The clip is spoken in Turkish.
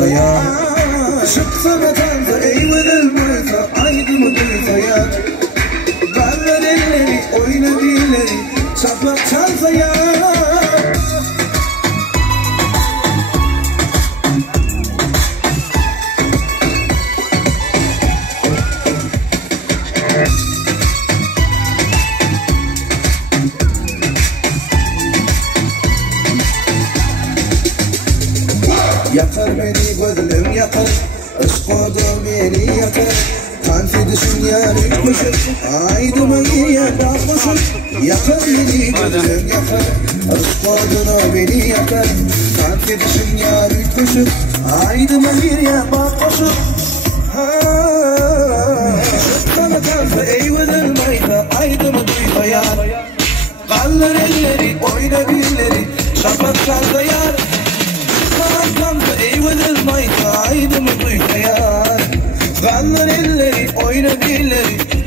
ya. Çıksana tanza eyvalel mayta aydımı duysa ya. Kallar elleri oyna dilleri çaplak çalsa ya. Yakar beni gözlüm yakar, ışkodur beni yakar. Kanfidişin yarı koşur, aydıma giyer bakmışım. Yakar beni gözlüm yakar, ışkodur beni yakar. Kanfidişin yarı koşur, aydıma giyer bakmışım. Sana tanza eyvalel mayta aydımı duysa yar. Kallar elleri oyna dilleri şafak çalsa yar. Kanza eyvalel mayta aydımı duysa yar. Kallar elleri oyna dilleri